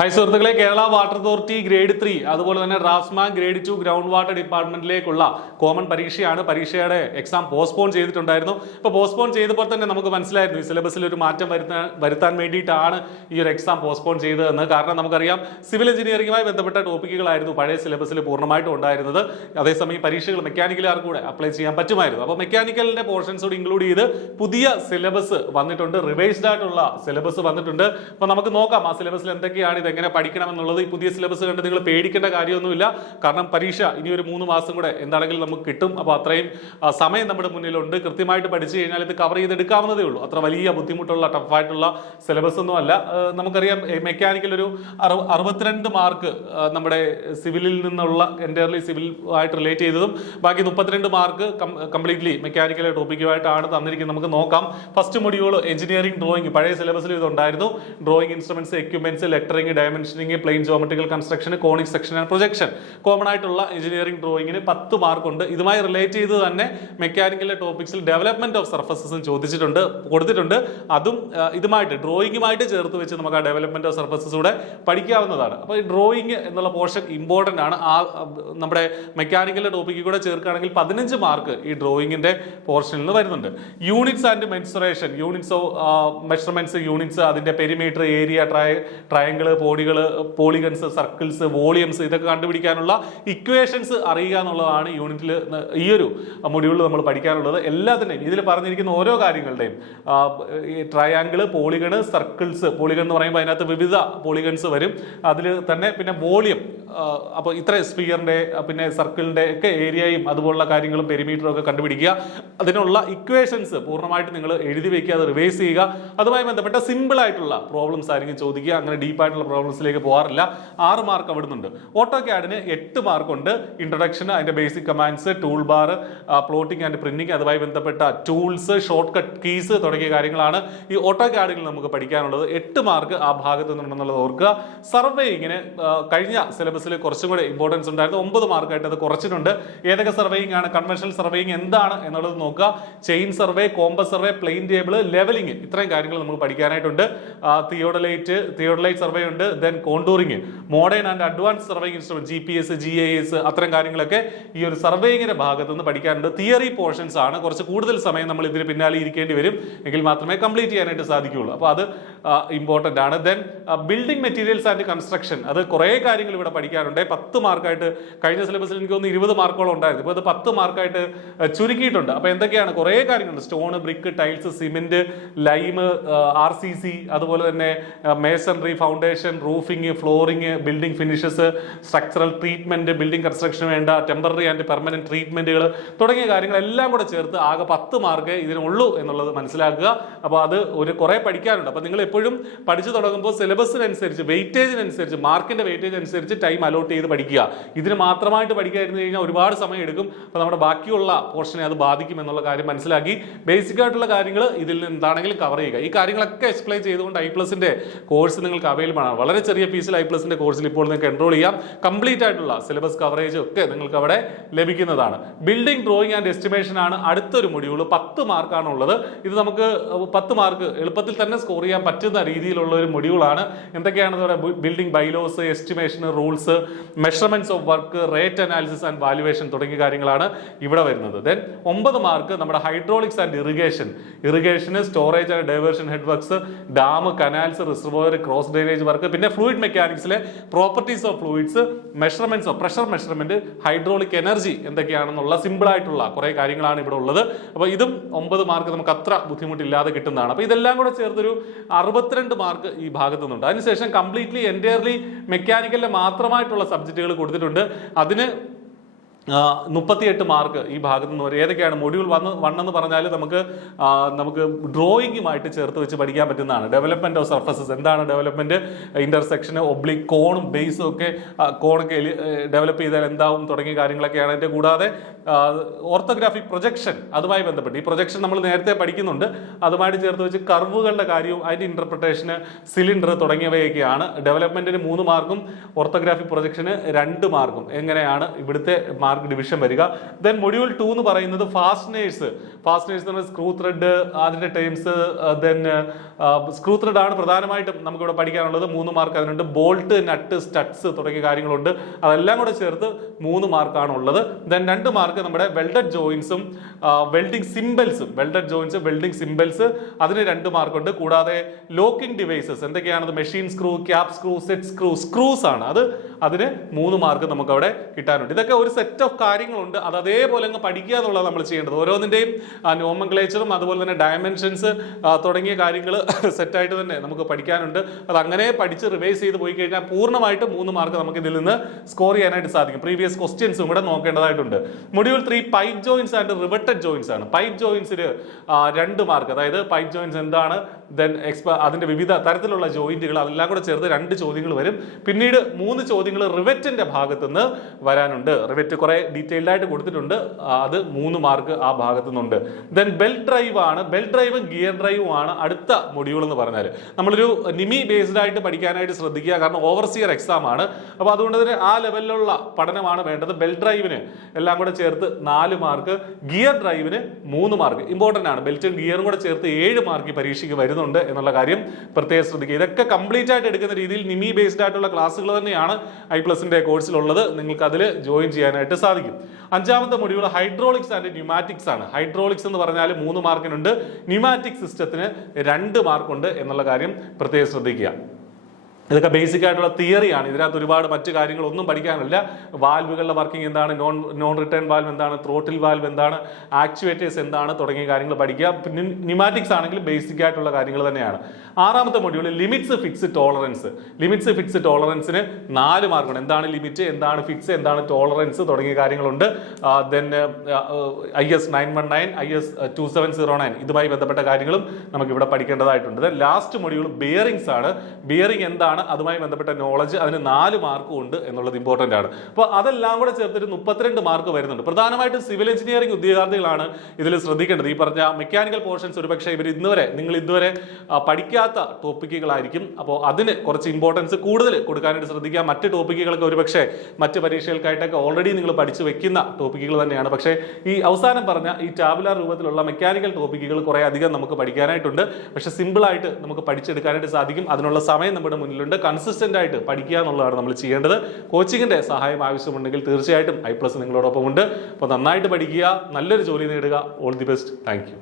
Hi സുഹൃത്തുക്കളെ, Kerala water authority grade 3 അതുപോലെ തന്നെ ഡ്രാഫ്റ്റ്സ്മാൻ ഗ്രേഡ് 2 ഗ്രൗണ്ട് വാട്ടർ ഡിപ്പാർട്ട്മെന്റിലേക്കുള്ള കോമൺ പരീക്ഷയാണ്. പരീക്ഷയുടെ എക്സാം പോസ്റ്റ്പോൺ ചെയ്തിട്ടുണ്ടായിരുന്നു. ഇപ്പോൾ പോസ്റ്റ്പോൺ ചെയ്തപ്പോൾ തന്നെ നമുക്ക് മനസ്സിലായിരുന്നു ഈ സിലബസിൽ ഒരു മാറ്റം വരുത്താൻ വേണ്ടിയിട്ടാണ് ഈ ഒരു എക്സാം പോസ്റ്റ്പോൺ ചെയ്തതെന്ന്. കാരണം നമുക്കറിയാം സിവിൽ എഞ്ചിനീയറിംഗുമായി ബന്ധപ്പെട്ട ടോപ്പിക്കുകളായിരുന്നു പഴയ സിലബസിൽ പൂർണ്ണമായിട്ടും ഉണ്ടായിരുന്നത്. അതേസമയം പരീക്ഷകൾ മെക്കാനിക്കലുകാർക്ക് കൂടെ അപ്ലൈ ചെയ്യാൻ പറ്റുമായിരുന്നു. അപ്പോൾ മെക്കാനിക്കലിന്റെ പോർഷൻസോട് ഇൻക്ലൂഡ് ചെയ്ത് പുതിയ സിലബസ് വന്നിട്ടുണ്ട്, റിവൈസ്ഡ് ആയിട്ടുള്ള സിലബസ് വന്നിട്ടുണ്ട്. അപ്പോൾ നമുക്ക് നോക്കാം ആ സിലബസിൽ എന്തൊക്കെയാണ്, ഇതെങ്ങനെ പഠിക്കണം എന്നുള്ളത്. ഈ പുതിയ സിലബസ് കണ്ട് നിങ്ങൾ പേടിക്കേണ്ട കാര്യമൊന്നുമില്ല. കാരണം പരീക്ഷ ഇനി ഒരു 3 മാസം കൂടെ എന്താണെങ്കിലും നമുക്ക് കിട്ടും. അപ്പോൾ അത്രയും സമയം നമ്മുടെ മുന്നിലുണ്ട്. കൃത്യമായിട്ട് പഠിച്ചു കഴിഞ്ഞാൽ ഇത് കവർ ചെയ്തെടുക്കാവുന്നതേ ഉള്ളൂ. അത്ര വലിയ ബുദ്ധിമുട്ടുള്ള ടഫായിട്ടുള്ള സിലബസ് ഒന്നും അല്ല. നമുക്കറിയാം മെക്കാനിക്കൽ ഒരു 62 മാർക്ക് നമ്മുടെ സിവിലിൽ നിന്നുള്ള എൻറ്റയർലി സിവിൽ ആയിട്ട് റിലേറ്റ് ചെയ്തതും ബാക്കി 32 മാർക്ക് കംപ്ലീറ്റ്ലി മെക്കാനിക്കൽ ടോപ്പിക്കുമായിട്ടാണ് തന്നിരിക്കുന്നത്. നമുക്ക് നോക്കാം. ഫസ്റ്റ് മൊഡ്യൂൾ എഞ്ചിനീയറിംഗ് ഡ്രോയിങ്, പഴയ സിലബസിൽ ഇതുണ്ടായിരുന്നു. Drawing instruments, equipments, lettering, dimensioning, plain geometrical construction, conic section and projection. Common ആയിട്ടുള്ള എഞ്ചിനീയറിംഗ് ഡ്രോയിങ്ങിന് 10 മാർക്കുണ്ട്. ഇതുമായി റിലേറ്റ് ചെയ്ത് തന്നെ മെക്കാനിക്കൽ ടോപ്പിക്സിൽ ഡെവലപ്മെന്റ് ഓഫ് സർഫസസും കൊടുത്തിട്ടുണ്ട്. അതും ഇതുമായിട്ട് ഡ്രോയിങ്ങുമായിട്ട് ചേർത്ത് വെച്ച് നമുക്ക് ആ ഡെവലപ്മെന്റ് ഓഫ് സർഫസസ് കൂടെ പഠിക്കാവുന്നതാണ്. അപ്പോൾ ഈ ഡ്രോയിങ് എന്നുള്ള പോർഷൻ ഇമ്പോർട്ടന്റ് ആണ്. ആ നമ്മുടെ മെക്കാനിക്കൽ ടോപ്പിക്ക് കൂടെ ചേർക്കുകയാണെങ്കിൽ 15 മാർക്ക് ഈ ഡ്രോയിങ്ങിന്റെ പോർഷനിൽ നിന്ന് വരുന്നുണ്ട്. Units and mensuration, units of measurements, units, അതിന്റെ perimeter, area, triangle, polygons, circles, volumes, ഇതൊക്കെ കണ്ടുപിടിക്കാനുള്ള ഇക്വേഷൻസ് അറിയുക എന്നുള്ളതാണ് യൂണിറ്റിൽ ഈ ഒരു മൊഡ്യൂളിൽ നമ്മൾ പഠിക്കാനുള്ളത്. എല്ലാത്തിൻ്റെയും ഇതിൽ പറഞ്ഞിരിക്കുന്ന ഓരോ കാര്യങ്ങളുടെയും ട്രയാങ്കിള്, പോളിഗണ്, സർക്കിൾസ്, പോളിഗൺ എന്ന് പറയുമ്പോൾ അതിനകത്ത് വിവിധ പോളിഗൺസ് വരും. അതിൽ തന്നെ പിന്നെ വോളിയം, അപ്പോൾ ഇത്ര സ്ഫിയറിന്റെ പിന്നെ സർക്കിളിന്റെ ഒക്കെ ഏരിയയും അതുപോലുള്ള കാര്യങ്ങളും പെരിമീറ്ററും ഒക്കെ കണ്ടുപിടിക്കുക. അതിനുള്ള ഇക്വേഷൻസ് പൂർണ്ണമായിട്ട് നിങ്ങൾ എഴുതി വെക്കുക, അത് റിവൈസ് ചെയ്യുക. അതുമായി ബന്ധപ്പെട്ട സിമ്പിൾ ആയിട്ടുള്ള പ്രോബ്ലംസ് ആയിരിക്കും ചോദിക്കുക. അങ്ങനെ ഡീപ്പായിട്ടുള്ള പ്രോബ്ലംസിലേക്ക് പോകാറില്ല. 6 മാർക്ക് അവിടുന്നുണ്ട്. ഓട്ടോ ക്യാഡിന് 8 മാർക്കുണ്ട്. ഇൻട്രൊഡക്ഷൻ, അതിന്റെ basic commands, tool bar, plotting and printing, അതുമായി ബന്ധപ്പെട്ട ടൂൾസ്, ഷോർട്ട് കട്ട് കീസ് തുടങ്ങിയ കാര്യങ്ങളാണ് ഈ ഓട്ടോ ക്യാഡിൽ നമുക്ക് പഠിക്കാനുള്ളത്. 8 മാർക്ക് ആ ഭാഗത്ത് നിന്നുണ്ടെന്നുള്ളത് ഓർക്കുക. സർവേയിങ്ങിന് കഴിഞ്ഞ സിലബസിൽ കുറച്ചും കൂടെ ഇമ്പോർട്ടൻസ് ഉണ്ടായിരുന്നു. 9 മാർക്കായിട്ട് അത് കുറച്ചിട്ടുണ്ട്. ഏതൊക്കെ സർവേയിങ് ആണ്, കൺവെൻഷണൽ സർവേയിങ് എന്താണ് എന്നുള്ളത് നോക്കുക. Chain survey, compass survey, plain table, levelling, ഇത്രയും കാര്യങ്ങൾ നമുക്ക് പഠിക്കാനായിട്ടുണ്ട്. തിയോഡലൈറ്റ് സർവേ ഉണ്ട്. Then contouring, modern and advance surveying instrument, GPS, GIS, അത്തരം കാര്യങ്ങളൊക്കെ ഈ ഒരു സർവേയിങ്ങിന്റെ ഭാഗത്ത് നിന്ന് പഠിക്കാനുണ്ട്. തിയറി പോർഷൻസ് ആണ്. കുറച്ച് കൂടുതൽ സമയം നമ്മൾ ഇതിന് പിന്നാലെ ഇരിക്കേണ്ടി വരും, എങ്കിൽ മാത്രമേ കംപ്ലീറ്റ് ചെയ്യാനായിട്ട് സാധിക്കുകയുള്ളൂ. അപ്പോൾ അത് ഇമ്പോർട്ടന്റ് ആണ്. Then building materials and construction, അത് കുറേ കാര്യങ്ങൾ ഇവിടെ പഠിക്കാനുണ്ട്. 10 മാർക്കായിട്ട് കഴിഞ്ഞ സിലബസിൽ എനിക്ക് തോന്നുന്നു 20 മാർക്കോളം ഉണ്ടായിരുന്നു. ഇപ്പോൾ അത് 10 മാർക്കായിട്ട് ചുരുക്കിയിട്ടുണ്ട്. അപ്പോൾ എന്തൊക്കെയാണ്, കുറേ കാര്യങ്ങളുണ്ട്. Stone, brick, tiles, cement, lime, RCC, അതുപോലെ തന്നെ masonry, foundation, roofing, flooring, building finishes, structural treatment, building construction വേണ്ട ടെമ്പററി ആൻഡ് പെർമനന്റ് ട്രീറ്റ്മെന്റുകൾ തുടങ്ങിയ കാര്യങ്ങളെല്ലാം കൂടെ ചേർത്ത് ആകെ 10 മാർക്ക് ഇതിനുള്ളൂ എന്നുള്ളത് മനസ്സിലാക്കുക. അപ്പോൾ അത് കുറേ പഠിക്കാനുണ്ട്. അപ്പോൾ നിങ്ങൾ എപ്പോഴും പഠിച്ചു തുടങ്ങുമ്പോൾ സിലബസിനനുസരിച്ച്, വെയിറ്റേജിനനുസരിച്ച്, മാർക്കിന്റെ വെയിറ്റേജ് അനുസരിച്ച് ടൈം അലോട്ട് ചെയ്ത് പഠിക്കുക. ഇതിന് മാത്രമായിട്ട് പഠിക്കാതിരുന്നു കഴിഞ്ഞാൽ ഒരുപാട് സമയം എടുക്കും. അപ്പോൾ നമ്മുടെ ബാക്കിയുള്ള പോർഷനെ അത് ബാധിക്കും എന്നുള്ള കാര്യം മനസ്സിലാക്കി ബേസിക് ആയിട്ടുള്ള കാര്യങ്ങൾ ഇതിൽ നിന്ന് എന്താണെങ്കിലും കവർ ചെയ്യുക. ഈ കാര്യങ്ങളൊക്കെ എക്സ്പ്ലെയിൻ ചെയ്തുകൊണ്ട് I+ന്റെ കോഴ്സ് നിങ്ങൾക്ക് അവൈലബിൾ ആണ്. വളരെ ചെറിയ ഫീസിൽ I+ന്റെ കോഴ്സിൽ ഇപ്പോൾ നിങ്ങൾക്ക് എൻറോൾ ചെയ്യാം. കംപ്ലീറ്റ് ആയിട്ടുള്ള സിലബസ് കവറേജ് ഒക്കെ നിങ്ങൾക്ക് അവിടെ ലഭിക്കുന്നതാണ്. ബിൽഡിംഗ് ഡ്രോയിങ് ആൻഡ് എസ്റ്റിമേഷൻ ആണ് അടുത്തൊരു മൊഡ്യൂൾ. 10 മാർക്കാണ് ഉള്ളത്. ഇത് നമുക്ക് 10 മാർക്ക് എളുപ്പത്തിൽ തന്നെ സ്കോർ ചെയ്യാൻ പറ്റുന്ന രീതിയിലുള്ള ഒരു മൊഡ്യൂളാണ്. എന്തൊക്കെയാണ് building bylaws, estimation, rules, measurements of work, rate analysis and valuation തുടങ്ങിയ കാര്യങ്ങളാണ് ഇവിടെ വരുന്നത്. ദെൻ 9 മാർക്ക് നമ്മുടെ hydraulics and irrigation, storage and diversion head works, dam, canals, reservoir, cross drainage work, പിന്നെ ഫ്ലൂയിഡ് മെക്കാനിക്സിലെ properties of fluids, measurements of pressure measurement, hydraulic energy എന്തൊക്കെയാണെന്നുള്ള simple ആയിട്ടുള്ള കുറെ കാര്യങ്ങളാണ് ഇവിടെ ഉള്ളത്. അപ്പോൾ ഇതും 9 മാർക്ക് നമുക്ക് അത്ര ബുദ്ധിമുട്ടില്ലാതെ കിട്ടുന്നതാണ്. അപ്പോൾ ഇതെല്ലാം കൂടെ ചേർത്തൊരു 62 മാർക്ക് ഈ ഭാഗത്തു നിന്നുണ്ട്. അതിനുശേഷം കംപ്ലീറ്റ്ലി എൻറ്റയർലി മെക്കാനിക്കലിലെ മാത്രമായിട്ടുള്ള സബ്ജക്റ്റുകൾ കൊടുത്തിട്ടുണ്ട്. അതിന് 38 മാർക്ക് ഈ ഭാഗത്ത് നിന്ന് വരും. ഏതൊക്കെയാണ് മൊഡ്യൂൾ 1 എന്ന് പറഞ്ഞാൽ നമുക്ക് ഡ്രോയിങ്ങുമായിട്ട് ചേർത്ത് വെച്ച് പഠിക്കാൻ പറ്റുന്നതാണ്. ഡെവലപ്മെന്റ് ഓഫ് സർഫസസ്, എന്താണ് ഡെവലപ്മെന്റ്, ഇന്റർസെക്ഷന്, ഒബ്ലിക്, കോണും ബേസും ഒക്കെ, കോണൊക്കെ ഡെവലപ്പ് ചെയ്താൽ എന്താവും തുടങ്ങിയ കാര്യങ്ങളൊക്കെയാണ്. അതിൻ്റെ കൂടാതെ ഓർത്തോഗ്രാഫിക് പ്രൊജക്ഷൻ, അതുമായി ബന്ധപ്പെട്ട് ഈ പ്രൊജക്ഷൻ നമ്മൾ നേരത്തെ പഠിക്കുന്നുണ്ട്. അതുമായിട്ട് ചേർത്ത് വെച്ച് കർവുകളുടെ കാര്യവും അതിൻ്റെ ഇന്റർപ്രിട്ടേഷന്, സിലിണ്ടർ തുടങ്ങിയവയൊക്കെയാണ്. ഡെവലപ്മെന്റിന് 3 മാർക്കും ഓർത്തോഗ്രാഫിക് പ്രൊജക്ഷന് 2 മാർക്കും. എങ്ങനെയാണ് ഇവിടുത്തെ മാർക്ക് മാർക്ക് ഡിവിഷൻ വരിക. ദെൻ മൊഡ്യൂൾ 2 എന്ന് പറയുന്നത് ഫാസ്റ്റ്നേഴ്സ് എന്ന് പറഞ്ഞാൽ സ്ക്രൂ ത്രെഡ്, അതിന്റെ ടേംസ്. ദെൻ സ്ക്രൂ ത്രെഡ് ആണ് പ്രധാനമായിട്ടും നമുക്കിവിടെ പഠിക്കാനുള്ളത്, 3 മാർക്ക് അതിനുണ്ട്. ബോൾട്ട്, നട്ട്, സ്റ്റഡ്സ് തുടങ്ങിയ കാര്യങ്ങളുണ്ട്, അതെല്ലാം കൂടെ ചേർത്ത് 3 മാർക്കാണ് ഉള്ളത്. ദെൻ 2 മാർക്ക് നമ്മുടെ വെൽഡഡ് ജോയിൻസും വെൽഡിംഗ് സിംബൽസ് അതിന് 2 മാർക്കുണ്ട്. കൂടാതെ ലോക്കിംഗ് ഡിവൈസസ് എന്തൊക്കെയാണത്, machine screw, cap screw, set screw, screws ആണ്, അതിന് 3 മാർക്ക് നമുക്ക് അവിടെ കിട്ടാനുണ്ട്. ഇതൊക്കെ ഒരു സെറ്റ് ഓഫ് കാര്യങ്ങളുണ്ട്, അത് അതേപോലെ അങ്ങ് പഠിക്കുക എന്നുള്ളത് നമ്മൾ ചെയ്യേണ്ടത്. ഓരോന്നിന്റെയും നോമൻക്ലേച്ചറും അതുപോലെ തന്നെ ഡയമെൻഷൻസ് തുടങ്ങിയ കാര്യങ്ങൾ സെറ്റായിട്ട് തന്നെ നമുക്ക് പഠിക്കാനുണ്ട്. അത് അങ്ങനെ പഠിച്ച് റിവൈസ് ചെയ്ത് പോയി കഴിഞ്ഞാൽ പൂർണ്ണമായിട്ട് 3 മാർക്ക് നമുക്ക് ഇതിൽ നിന്ന് സ്കോർ ചെയ്യാനായിട്ട് സാധിക്കും. പ്രീവിയസ് ക്വസ്റ്റ്യൻസും കൂടെ നോക്കേണ്ടതായിട്ടുണ്ട്. Module 3 pipe joints and riveted joints ആണ്. പൈപ്പ് ജോയിൻസിന് 2 മാർക്ക്, അതായത് പൈപ്പ് ജോയിൻസ് എന്താണ്, ദെൻ അതിന്റെ വിവിധ തരത്തിലുള്ള ജോയിന്റുകൾ, അതെല്ലാം കൂടെ ചേർത്ത് 2 ചോദ്യങ്ങൾ വരും. പിന്നീട് 3 ചോദ്യങ്ങൾ റിവറ്റിന്റെ ഭാഗത്തു നിന്ന് വരാനുണ്ട്. റിവറ്റ് കുറെ ഡീറ്റെയിൽഡ് ആയിട്ട് കൊടുത്തിട്ടുണ്ട്, അത് 3 മാർക്ക് ആ ഭാഗത്തു നിന്നുണ്ട്. ദെൻ ബെൽറ്റ് ഡ്രൈവും ഗിയർ ഡ്രൈവും ആണ് അടുത്ത മൊഡ്യൂൾ എന്ന് പറഞ്ഞാൽ. നമ്മളൊരു നിമി ബേസ്ഡ് ആയിട്ട് പഠിക്കാനായിട്ട് ശ്രദ്ധിക്കുക, കാരണം ഓവർസിയർ എക്സാം ആണ്. അപ്പോൾ അതുകൊണ്ട് തന്നെ ആ ലെവലിലുള്ള പഠനമാണ് വേണ്ടത്. ബെൽറ്റ് ഡ്രൈവിന് എല്ലാം കൂടെ ചേർത്ത് 4 മാർക്ക്, ഗിയർ ഡ്രൈവിന് 3 മാർക്ക്. ഇമ്പോർട്ടന്റ് ആണ്, ബെൽറ്റും ഗിയറും കൂടെ ചേർത്ത് 7 മാർക്ക് പരീക്ഷയ്ക്ക് വരുന്നുണ്ട് എന്നുള്ള കാര്യം പ്രത്യേകം ശ്രദ്ധിക്കുക. ഇതൊക്കെ കംപ്ലീറ്റ് ആയിട്ട് എടുക്കുന്ന രീതിയിൽ നിമി ബേസ്ഡ് ആയിട്ടുള്ള ക്ലാസ്സുകൾ തന്നെയാണ് i+ന്റെ കോഴ്സിലുള്ളത്. നിങ്ങൾക്ക് അതിൽ ജോയിൻ ചെയ്യാനായിട്ട് സാധിക്കും. 5ാമത്തെ മൊഡ്യൂൾ ഹൈഡ്രോളിക്സ് ആൻഡ് ന്യൂമാറ്റിക്സ് ആണ്. ഹൈഡ്രോളിക്സ് എന്ന് പറഞ്ഞാൽ 3 മാർക്കിനുണ്ട്, ന്യൂമാറ്റിക് സിസ്റ്റത്തിന് 2 മാർക്കുണ്ട് എന്നുള്ള കാര്യം പ്രത്യേകം ശ്രദ്ധിക്കുക. ഇതൊക്കെ ബേസിക് ആയിട്ടുള്ള തിയറിയാണ്, ഇതിനകത്ത് ഒരുപാട് മറ്റു കാര്യങ്ങളൊന്നും പഠിക്കാനില്ല. വാൽവുകളുടെ വർക്കിംഗ് എന്താണ്, നോൺ റിട്ടേൺ വാൽവ് എന്താണ്, ത്രോട്ടിൽ വാൽവ് എന്താണ്, ആക്ച്വേറ്റേഴ്സ് എന്താണ് തുടങ്ങിയ കാര്യങ്ങൾ പഠിക്കുക. പിന്നെ ന്യൂമാറ്റിക്സ് ആണെങ്കിൽ ബേസിക് ആയിട്ടുള്ള കാര്യങ്ങൾ തന്നെയാണ്. 6ാമത്തെ മൊഡ്യൂൾ ലിമിറ്റ്സ് ഫിക്സ് ടോളറൻസിന് 4 മാർക്കുണ്ട്. എന്താണ് ലിമിറ്റ്, എന്താണ് ഫിക്സ്, എന്താണ് ടോളറൻസ് തുടങ്ങിയ കാര്യങ്ങളുണ്ട്. ദെൻ IS 919, IS 2709 ഇതുമായി ബന്ധപ്പെട്ട കാര്യങ്ങളും നമുക്ക് ഇവിടെ പഠിക്കേണ്ടതായിട്ടുണ്ട്. ലാസ്റ്റ് മൊഡ്യൂൾ ബിയറിംഗ്സ് ആണ്. ബിയറിംഗ് എന്താണ്, അതുമായി ബന്ധപ്പെട്ട നോളജ്, അതിന് 4 മാർക്കും ഉണ്ട് എന്നുള്ളത് ഇമ്പോർട്ടന്റ് ആണ്. അപ്പോൾ അതെല്ലാം കൂടെ ചേർത്തിട്ട് 32 മാർക്ക് വരുന്നുണ്ട്. പ്രധാനമായിട്ടും സിവിൽ എഞ്ചിനീയറിംഗ് ഉദ്യോഗാർത്ഥികളാണ് ഇതിൽ ശ്രദ്ധിക്കേണ്ടത്. ഈ പറഞ്ഞ മെക്കാനിക്കൽ പോർഷൻസ് ഒരുപക്ഷെ നിങ്ങൾ ഇതുവരെ പഠിക്കാത്ത ടോപ്പിക്കുകളായിരിക്കും. അപ്പോൾ അതിന് കുറച്ച് ഇമ്പോർട്ടൻസ് കൂടുതൽ കൊടുക്കാനായിട്ട് ശ്രദ്ധിക്കുക. മറ്റ് ടോപ്പിക്കുകളൊക്കെ ഒരുപക്ഷെ മറ്റ് പരീക്ഷകൾക്കായിട്ടൊക്കെ ഓൾറെഡി നിങ്ങൾ പഠിച്ചു വെക്കുന്ന ടോപ്പിക്കുകൾ തന്നെയാണ്. പക്ഷേ ഈ അവസാനം പറഞ്ഞ ഈ ടാബുലാർ രൂപത്തിലുള്ള മെക്കാനിക്കൽ ടോപ്പിക്കുകൾ കുറേ അധികം നമുക്ക് പഠിക്കാനായിട്ടുണ്ട്. പക്ഷെ സിമ്പിളായിട്ട് നമുക്ക് പഠിച്ചെടുക്കാനായിട്ട് സാധിക്കും. അതിനുള്ള സമയം നമ്മുടെ മുന്നിലുണ്ട്. കൺസിസ്റ്റന്റ് ആയിട്ട് പഠിക്കുക എന്നുള്ളതാണ് നമ്മൾ ചെയ്യേണ്ടത്. കോച്ചിങ്ങിന്റെ സഹായം ആവശ്യമുണ്ടെങ്കിൽ തീർച്ചയായിട്ടും i+ നിങ്ങളോടൊപ്പം ഉണ്ട്. അപ്പോൾ നന്നായിട്ട് പഠിക്കുക, നല്ലൊരു ജോലി നേടുക. All the best. Thank you.